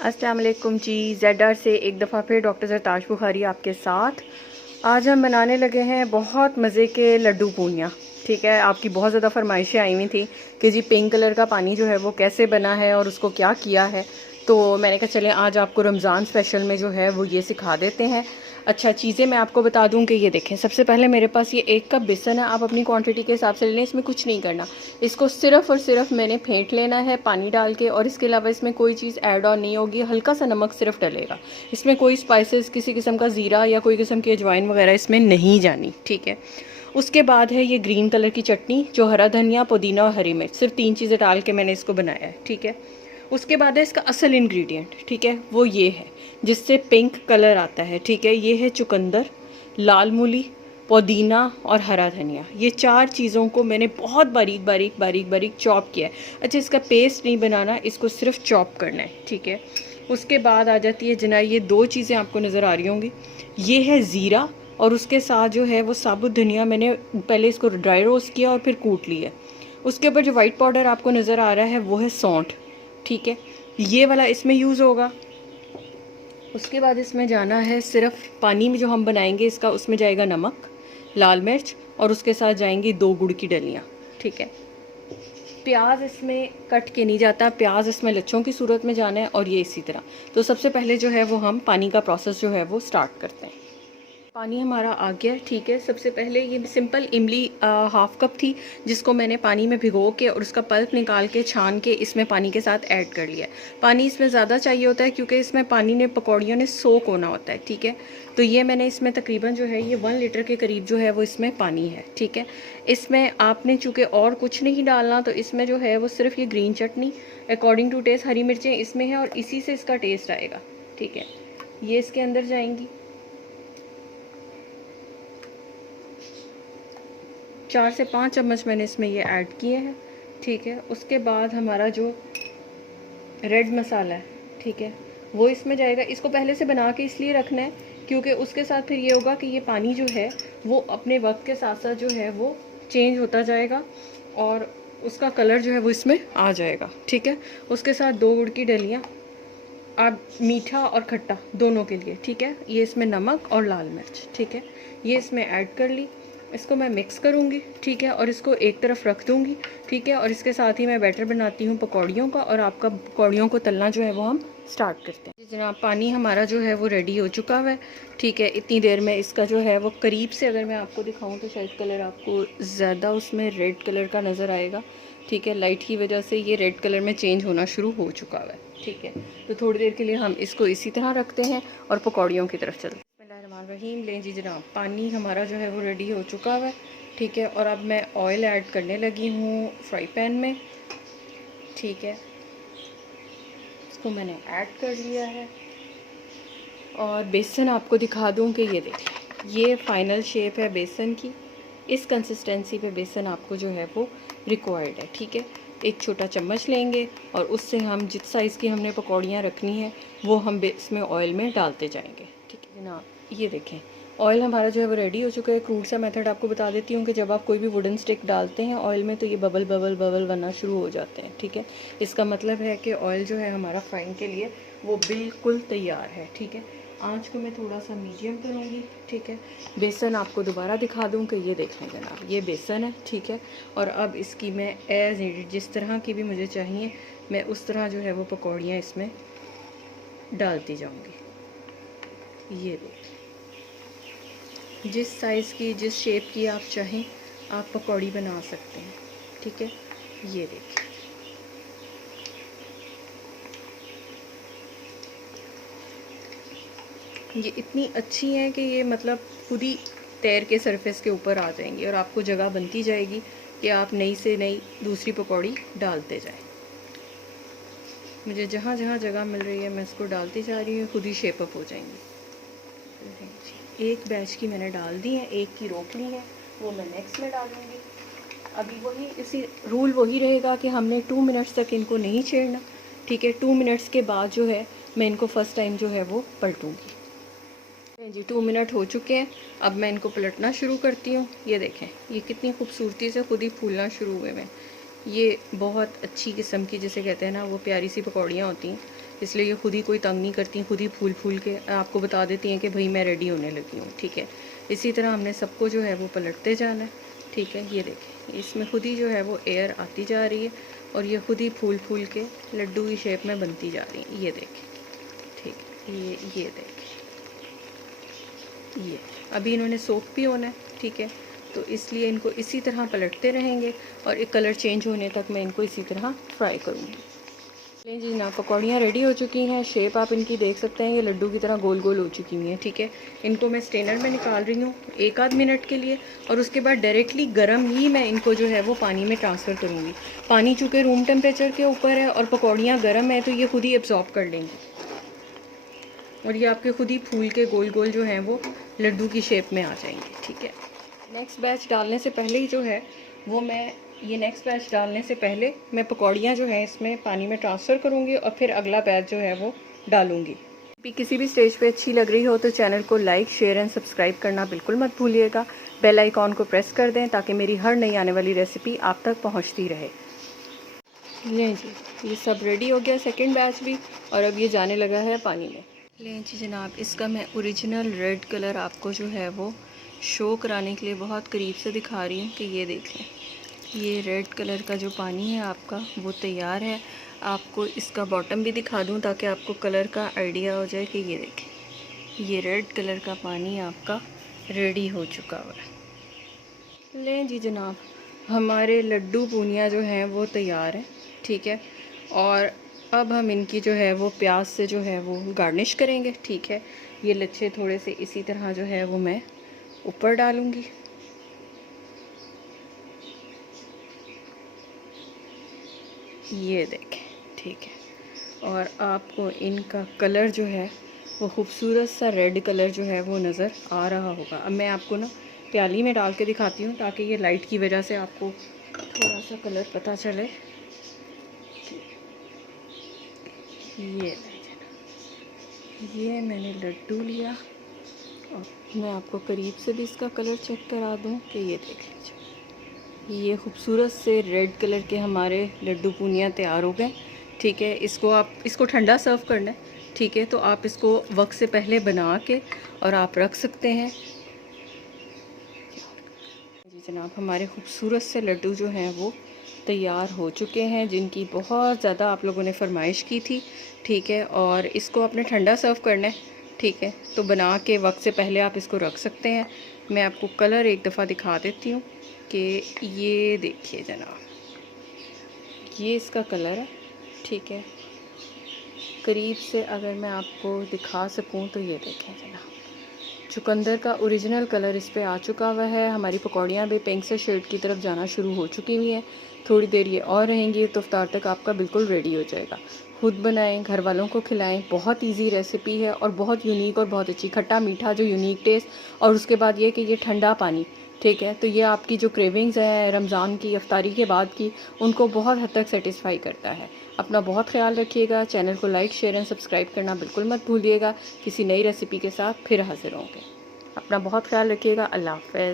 अस्सलाम वालेकुम जी। ZR से एक दफ़ा फिर डॉक्टर ज़रताश बुखारी आपके साथ। आज हम बनाने लगे हैं बहुत मज़े के लड्डू पूनिया। ठीक है, आपकी बहुत ज़्यादा फरमाइशें आई हुई थी कि जी पिंक कलर का पानी जो है वो कैसे बना है और उसको क्या किया है। तो मैंने कहा चलें आज आपको रमज़ान स्पेशल में जो है वो ये सिखा देते हैं। अच्छा, चीज़ें मैं आपको बता दूं कि ये देखें, सबसे पहले मेरे पास ये 1 कप बेसन है। आप अपनी क्वांटिटी के हिसाब से ले लें, इसमें कुछ नहीं करना। इसको सिर्फ़ और सिर्फ मैंने फेंट लेना है पानी डाल के, और इसके अलावा इसमें कोई चीज़ ऐड ऑन नहीं होगी। हल्का सा नमक सिर्फ डलेगा। इसमें कोई स्पाइसेस, किसी किस्म का ज़ीरा या कोई किस्म की अजवाइन वगैरह इसमें नहीं जानी। ठीक है। उसके बाद है ये ग्रीन कलर की चटनी, जो हरा धनिया, पुदीना और हरी मिर्च, सिर्फ 3 चीज़ें डाल के मैंने इसको बनाया है। ठीक है। उसके बाद है इसका असल इंग्रेडिएंट, ठीक है, वो ये है जिससे पिंक कलर आता है। ठीक है, ये है चुकंदर, लाल मूली, पुदीना और हरा धनिया। ये 4 चीज़ों को मैंने बहुत बारीक बारीक बारीक बारीक चॉप किया है। अच्छा, इसका पेस्ट नहीं बनाना, इसको सिर्फ चॉप करना है। ठीक है। उसके बाद आ जाती है जना, ये 2 चीज़ें आपको नज़र आ रही होंगी, ये है ज़ीरा, और उसके साथ जो है वो साबुत धनिया। मैंने पहले इसको ड्राई रोस्ट किया और फिर कूट लिया। उसके ऊपर जो वाइट पाउडर आपको नज़र आ रहा है वो है सौंठ। ठीक है, ये वाला इसमें यूज़ होगा। उसके बाद इसमें जाना है सिर्फ पानी में जो हम बनाएंगे इसका, उसमें जाएगा नमक, लाल मिर्च, और उसके साथ जाएंगी 2 गुड़ की डलियाँ। ठीक है। प्याज इसमें कट के नहीं जाता, प्याज इसमें लच्छों की सूरत में जाना है, और ये इसी तरह। तो सबसे पहले जो है वो हम पानी का प्रोसेस जो है वो स्टार्ट करते हैं। पानी हमारा आ गया। ठीक है। सबसे पहले ये सिंपल इमली हाफ कप थी, जिसको मैंने पानी में भिगो के और उसका पल्प निकाल के छान के इसमें पानी के साथ ऐड कर लिया। पानी इसमें ज़्यादा चाहिए होता है क्योंकि इसमें पानी ने पकौड़ियों ने सोक होना होता है। ठीक है। तो ये मैंने इसमें तकरीबन जो है ये 1 लीटर के करीब जो है वो इसमें पानी है। ठीक है। इसमें आपने चूँकि और कुछ नहीं डालना, तो इसमें जो है वो सिर्फ ये green chutney according to taste, हरी मिर्चें इसमें है और इसी से इसका टेस्ट आएगा। ठीक है। ये इसके अंदर जाएंगी। 4 से 5 चम्मच मैंने इसमें ये ऐड किए हैं। ठीक है। उसके बाद हमारा जो रेड मसाला है, ठीक है, वो इसमें जाएगा। इसको पहले से बना के इसलिए रखना है क्योंकि उसके साथ फिर ये होगा कि ये पानी जो है वो अपने वक्त के साथ साथ जो है वो चेंज होता जाएगा और उसका कलर जो है वो इसमें आ जाएगा। ठीक है। उसके साथ 2 गुड़ की डलियाँ, आप मीठा और खट्टा दोनों के लिए। ठीक है। ये इसमें नमक और लाल मिर्च। ठीक है। ये इसमें ऐड कर ली। इसको मैं मिक्स करूँगी। ठीक है। और इसको एक तरफ रख दूँगी। ठीक है। और इसके साथ ही मैं बैटर बनाती हूँ पकौड़ियों का, और आपका पकौड़ियों को तलना जो है वो हम स्टार्ट करते हैं। जनाब, पानी हमारा जो है वो रेडी हो चुका है। ठीक है। इतनी देर में इसका जो है वो करीब से अगर मैं आपको दिखाऊँ तो शायद कलर आपको ज़्यादा उसमें रेड कलर का नज़र आएगा। ठीक है। लाइट की वजह से ये रेड कलर में चेंज होना शुरू हो चुका है। ठीक है। तो थोड़ी देर के लिए हम इसको इसी तरह रखते हैं और पकौड़ियों की तरफ चलते हैं। बिस्मिल्लाहिर्रहमानिर्रहीम। लें जी जनाब, पानी हमारा जो है वो रेडी हो चुका है। ठीक है। और अब मैं ऑयल ऐड करने लगी हूँ फ्राई पैन में। ठीक है। इसको मैंने ऐड कर लिया है और बेसन आपको दिखा दूँ कि ये देखिए, ये फाइनल शेप है बेसन की। इस कंसिस्टेंसी पे बेसन आपको जो है वो रिक्वायर्ड है। ठीक है। एक छोटा चम्मच लेंगे और उससे हम जिस साइज़ की हमने पकौड़ियाँ रखनी है वो हम इसमें ऑयल में डालते जाएंगे। ठीक है जनाब, ये देखें ऑयल हमारा जो है वो रेडी हो चुका है। क्रूड सा मेथड आपको बता देती हूँ कि जब आप कोई भी वुडन स्टिक डालते हैं ऑयल में तो ये बबल बबल बबल बनना शुरू हो जाते हैं। ठीक है। इसका मतलब है कि ऑयल जो है हमारा फ्राइंग के लिए वो बिल्कुल तैयार है। ठीक है। आँच को मैं थोड़ा सा मीडियम करूँगी। ठीक है। बेसन आपको दोबारा दिखा दूँ कि ये देख लें जनाब, ये बेसन है। ठीक है। और अब इसकी मैं एज नीडेड जिस तरह की भी मुझे चाहिए मैं उस तरह जो है वो पकौड़ियाँ इसमें डालती जाऊँगी। ये देखिए, जिस साइज़ की जिस शेप की आप चाहें आप पकौड़ी बना सकते हैं। ठीक है। ये देखिए, ये इतनी अच्छी हैं कि ये मतलब खुद ही तैर के सरफेस के ऊपर आ जाएंगी और आपको जगह बनती जाएगी कि आप नई से नई दूसरी पकौड़ी डालते जाएं। मुझे जहाँ जहाँ जगह मिल रही है मैं इसको डालती जा रही हूँ, खुद ही शेप अप हो जाएंगी। एक बैच की मैंने डाल दी है, एक की रोक ली है, वो मैं नेक्स्ट में डालूँगी। अभी वही इसी रूल वही रहेगा कि हमने 2 मिनट्स तक इनको नहीं छेड़ना। ठीक है। 2 मिनट्स के बाद जो है मैं इनको फ़र्स्ट टाइम जो है वो पलटूँगी। जी 2 मिनट हो चुके हैं। अब मैं इनको पलटना शुरू करती हूँ। ये देखें, ये कितनी खूबसूरती से खुद ही फूलना शुरू हुए हैं। ये बहुत अच्छी किस्म की, जिसे कहते हैं ना, वो प्यारी सी पकौड़ियाँ होती हैं, इसलिए ये खुद ही कोई तंग नहीं करती, खुद ही फूल फूल के आपको बता देती हैं कि भाई मैं रेडी होने लगी हूँ। ठीक है, इसी तरह हमने सबको जो है वो पलटते जाना है। ठीक है, ये देखें, इसमें खुद ही जो है वो एयर आती जा रही है और ये खुद ही फूल फूल के लड्डू की शेप में बनती जा रही है। ये देखें, ठीक है, ये देखें, ये अभी इन्होंने सोक भी होना है। ठीक है, तो इसलिए इनको इसी तरह पलटते रहेंगे और एक कलर चेंज होने तक मैं इनको इसी तरह फ्राई करूँगी। चलिए जी ना, पकौड़ियाँ रेडी हो चुकी हैं। शेप आप इनकी देख सकते हैं, ये लड्डू की तरह गोल गोल हो चुकी हुई हैं। ठीक है, इनको मैं स्ट्रेनर में निकाल रही हूँ 1 आध मिनट के लिए और उसके बाद डायरेक्टली गर्म ही मैं इनको जो है वो पानी में ट्रांसफ़र करूँगी। पानी चूँकि रूम टेम्परेचर के ऊपर है और पकौड़ियाँ गर्म है तो ये खुद ही एब्जॉर्ब कर लेंगी और ये आपके खुद ही फूल के गोल गोल जो हैं वो लड्डू की शेप में आ जाएंगे। ठीक है, नेक्स्ट बैच डालने से पहले ही जो है वो नेक्स्ट बैच डालने से पहले मैं पकौड़ियाँ जो हैं इसमें पानी में ट्रांसफ़र करूँगी और फिर अगला बैच जो है वो डालूँगी। किसी भी स्टेज पे अच्छी लग रही हो तो चैनल को लाइक, शेयर एंड सब्सक्राइब करना बिल्कुल मत भूलिएगा। बेल आइकॉन को प्रेस कर दें ताकि मेरी हर नई आने वाली रेसिपी आप तक पहुँचती रहे। लें जी, ये सब रेडी हो गया सेकेंड बैच भी, और अब ये जाने लगा है पानी में। लें जी जनाब, इसका मैं ओरिजिनल रेड कलर आपको जो है वो शो कराने के लिए बहुत करीब से दिखा रही हूँ कि ये देखें, ये रेड कलर का जो पानी है आपका वो तैयार है। आपको इसका बॉटम भी दिखा दूँ ताकि आपको कलर का आइडिया हो जाए कि ये देखें, ये रेड कलर का पानी आपका रेडी हो चुका हुआ है। लें जी जनाब, हमारे लड्डू पूनियाँ जो हैं वो तैयार हैं। ठीक है, और अब हम इनकी जो है वो प्याज से जो है वो गार्निश करेंगे। ठीक है, ये लच्छे थोड़े से इसी तरह जो है वो मैं ऊपर डालूँगी। ये देखें, ठीक है, और आपको इनका कलर जो है वो खूबसूरत सा रेड कलर जो है वो नज़र आ रहा होगा। अब मैं आपको ना प्याली में डाल के दिखाती हूँ ताकि ये लाइट की वजह से आपको थोड़ा सा कलर पता चले। ये मैंने लड्डू लिया और मैं आपको करीब से भी इसका कलर चेक करा दूँ कि ये देख लीजिए, ये खूबसूरत से रेड कलर के हमारे लड्डू पूनियाँ तैयार हो गए। ठीक है, इसको ठंडा सर्व करना है। ठीक है, तो आप इसको वक्त से पहले बना के और आप रख सकते हैं। जी जनाब, हमारे खूबसूरत से लड्डू जो हैं वो तैयार हो चुके हैं, जिनकी बहुत ज़्यादा आप लोगों ने फरमाइश की थी। ठीक है, और इसको आपने ठंडा सर्व करना है। ठीक है, तो बना के वक्त से पहले आप इसको रख सकते हैं। मैं आपको कलर एक दफ़ा दिखा देती हूँ कि ये देखिए जनाब, ये इसका कलर है। ठीक है, करीब से अगर मैं आपको दिखा सकूँ तो ये देखें जनाब, चुकंदर का ओरिजिनल कलर इस पे आ चुका हुआ है। हमारी पकौड़ियाँ भी पिंक से शेड की तरफ जाना शुरू हो चुकी हुई हैं। थोड़ी देर ये और रहेंगी तो इफ्तार तक आपका बिल्कुल रेडी हो जाएगा। खुद बनाएं, घर वालों को खिलाएं। बहुत इजी रेसिपी है और बहुत यूनिक और बहुत अच्छी, खट्टा मीठा जो यूनिक टेस्ट, और उसके बाद ये कि ये ठंडा पानी। ठीक है, तो ये आपकी जो क्रेविंग्स हैं रमज़ान की इफ्तारी के बाद की, उनको बहुत हद तक सेटिस्फाई करता है। अपना बहुत ख्याल रखिएगा। चैनल को लाइक, शेयर एंड सब्सक्राइब करना बिल्कुल मत भूलिएगा। किसी नई रेसिपी के साथ फिर हाजिर होंगे। अपना बहुत ख्याल रखिएगा। अल्लाह हाफ़िज़।